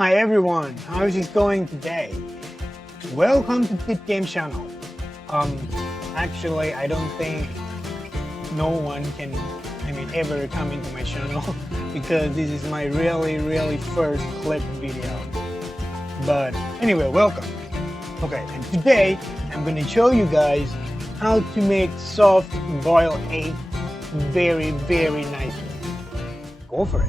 Hi everyone, how is it going today? Welcome to Tip Game channel. Actually I don't think no one can ever come into my channel because this is my really first clip video. But anyway, welcome. Okay, and today I'm gonna show you guys how to make soft boiled egg very nicely. Go for it.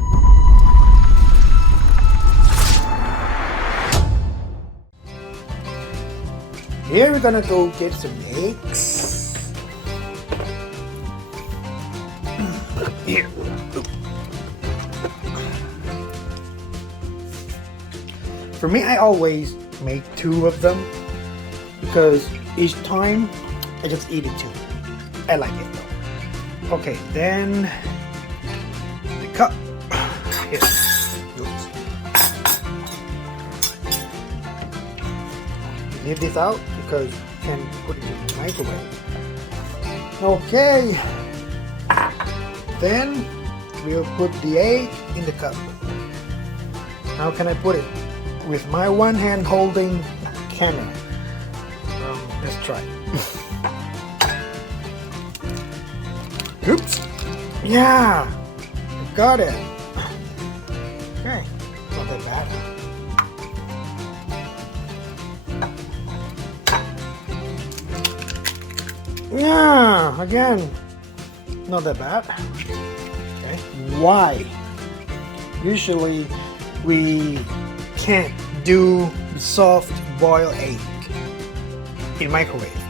Here we're gonna go get some eggs. Here. For me, I always make 2 of them because each time I just eat it 2. I like it though. Okay, then the cup. Here. Oops. Leave this out because you can put it in the microwave. Okay. Then we'll put the egg in the cup. How can I put it? With my one hand holding camera. Let's try. Oops. Yeah. I got it. Okay. Not that bad. Yeah, again, not that bad. Okay, why? Usually we can't do soft boiled egg in microwave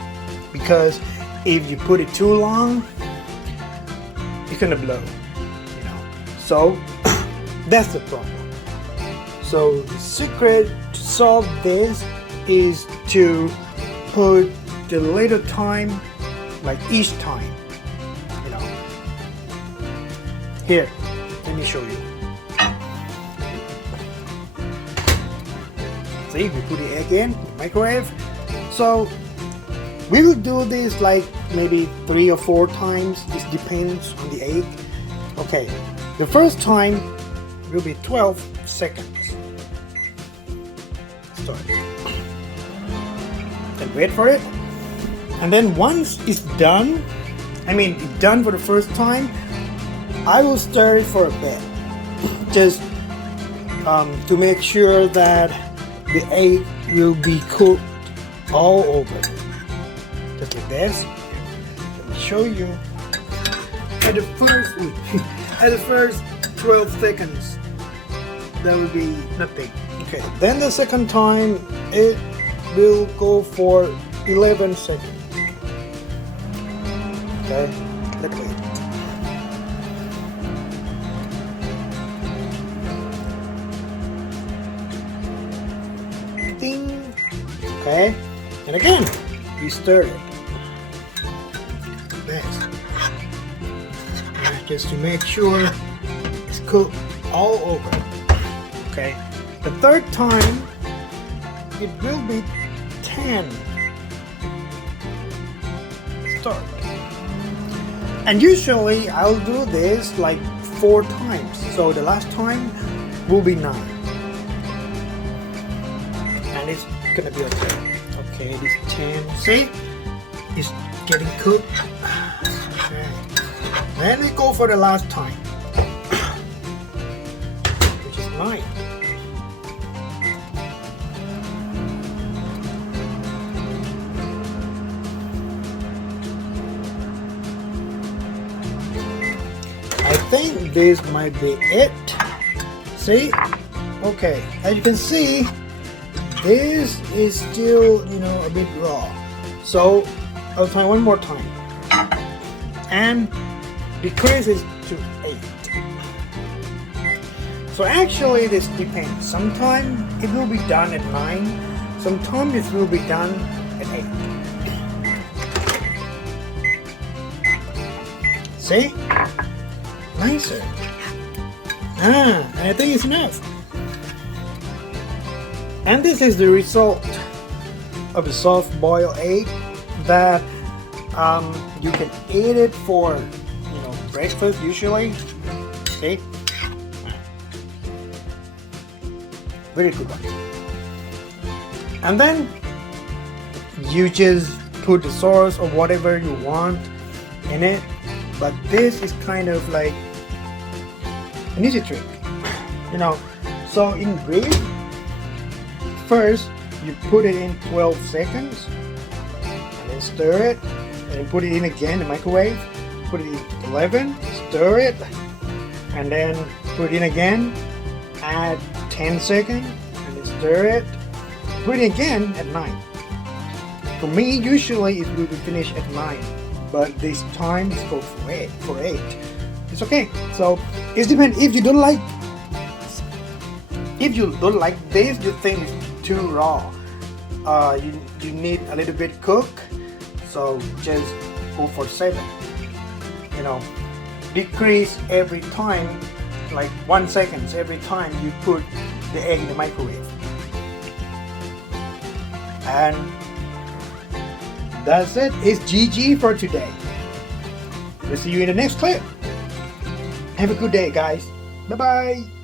because if you put it too long, it's gonna blow, you know. So that's the problem. So the secret to solve this is to put the little time, like each time, you know. Here, let me show you. See, we put the egg in the microwave. So we will do this like maybe 3 or 4 times. It depends on the egg. Okay, the first time will be 12 seconds. Start. Then wait for it. And then once it's done, done for the first time, I will stir it for a bit, just to make sure that the egg will be cooked all over. Just like this. Let me show you. At the first 12 seconds, that will be nothing. Okay. Then the second time, it will go for 11 seconds. Okay, let's wait. Ding. Okay, and again, we stir it. Next, just to make sure it's cooked all over. Okay, the third time, it will be 10. Start. And usually I'll do this like 4 times. So the last time will be 9. And it's gonna be okay. Okay, this 10. See? It's getting cooked. Okay. Then we go for the last time. Which is 9. I think this might be it. See? Okay, as you can see, this is still, a bit raw. So I'll try one more time. And decrease it to 8. So actually this depends. Sometimes it will be done at 9. Sometimes it will be done at 8. See? Nicer. And I think it's enough. And this is the result of a soft boiled egg that you can eat it for breakfast usually. See? Very good one. And then you just put the sauce or whatever you want in it. But this is kind of like an easy trick, you know. So in brief, first you put it in 12 seconds and then stir it, and then put it in again the microwave, put it in 11, stir it, and then put it in again, add 10 seconds and then stir it, put it again at 9. For me, usually it will be finished at 9, but this time it's for 8. It's okay. So it depends. If you don't like this, you think it's too raw, you need a little bit cook, so just go for 7. You know, decrease every time, like 1 second every time you put the egg in the microwave. And that's it. It's GG for today. We'll see you in the next clip. Have a good day, guys. Bye bye.